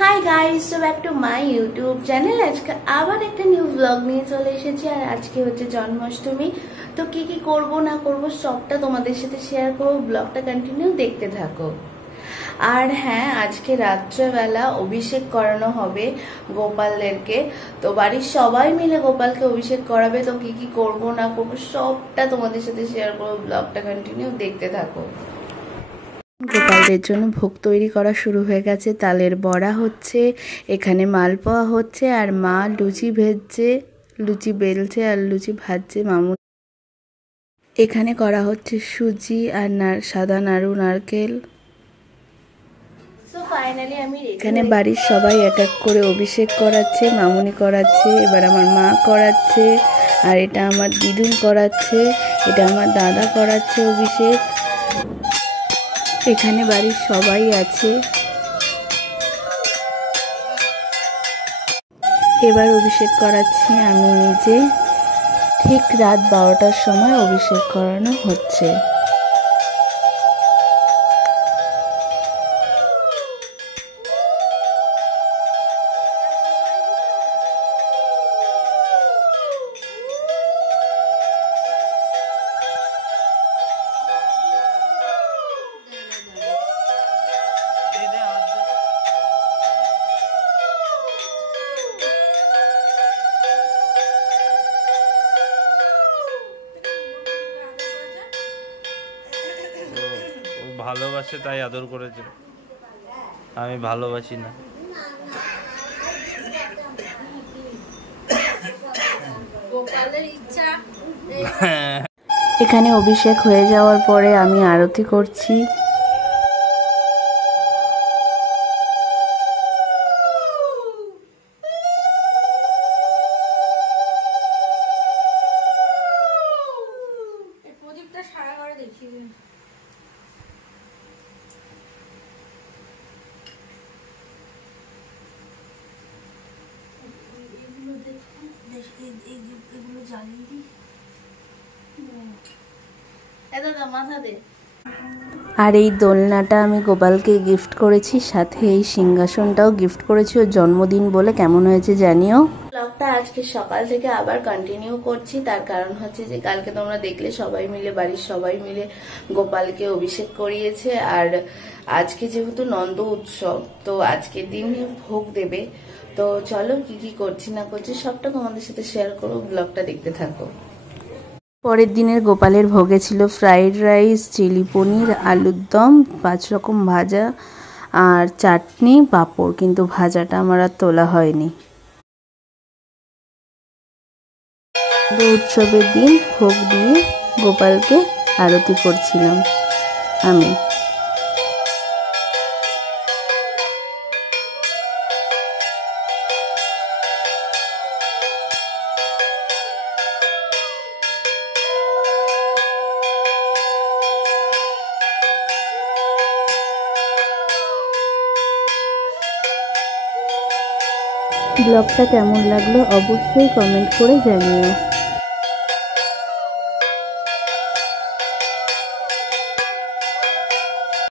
Hi guys, so back to my YouTube channel. आज का আবার একটা নিউ ব্লগ নিয়ে চলে এসেছি। আর আজকে হচ্ছে জন্মাষ্টমী, তো কি কি করব না করব সবটা তোমাদের সাথে শেয়ার করব। ব্লগটা কন্টিনিউ দেখতে থাকো। আর হ্যাঁ, আজকে রাত্রেবেলা অভিষেক করানো হবে গোপালদেরকে। তো বাড়ির সবাই মিলে গোপালকে অভিষেক করাবে। তো কি কি করব না করব সবটা তোমাদের সাথে শেয়ার করব। ব্লগটা কন্টিনিউ দেখতে থাকো। গোপালদের জন্য ভোগ তৈরি করা শুরু হয়ে গেছে। তালের বড়া হচ্ছে, এখানে মালপোয়া হচ্ছে, আর মা লুচি ভেজছে, লুচি বেলছে আর লুচি ভাজছে মামু। এখানে করা হচ্ছে সুজি আর সাদা নাড়ু নারকেল। এখানে বাড়ির সবাই এক এক করে অভিষেক করাচ্ছে। মামুনি করাচ্ছে, এবার আমার মা করাচ্ছে, আর এটা আমার দিদুন করাচ্ছে, এটা আমার দাদা করাচ্ছে অভিষেক। এখানে বাড়ির সবাই আছে। এবার অভিষেক করাচ্ছি আমি নিজে। ঠিক রাত 12টার সময় অভিষেক করানো হচ্ছে। ভালোবাসে তাই আদর করেছে, আমি ভালোবাসি না। এখানে অভিষেক হয়ে যাওয়ার পরে আমি আরতি করছি। আর এই দোলনাটা আমি গোপালকে গিফট করেছি, সাথে এই সিংহাসনটাও গিফট করেছি ওর জন্মদিন বলে। কেমন হয়েছে জানিও। ব্লগটা আজকে সকাল থেকে আবার কন্টিনিউ করছি। তার কারণ হচ্ছে যে কালকে তোমরা দেখলে সবাই মিলে, বাড়ির সবাই মিলে গোপালকে অভিষেক করিয়েছে। আর আজকে যেহেতু নন্দ উৎসব, তো আজকের দিনে ভোগ দেবে। তো চলো কি কি করছি না করছি সবটা তোমাদের সাথে শেয়ার করবো। ব্লগটা দেখতে থাকো। পরের দিনের গোপালের ভোগে ছিল ফ্রাইড রাইস, চিলি পনির, আলুর দম, 5 রকম ভাজা আর চাটনি, পাঁপড়। কিন্তু ভাজাটা আমার আর তোলা হয়নি। উৎসবের দিন ভোগ দিয়ে গোপালকে আরতি করছিলাম আমি। ব্লগটা কেমন লাগলো অবশ্যই কমেন্ট করে জানিও।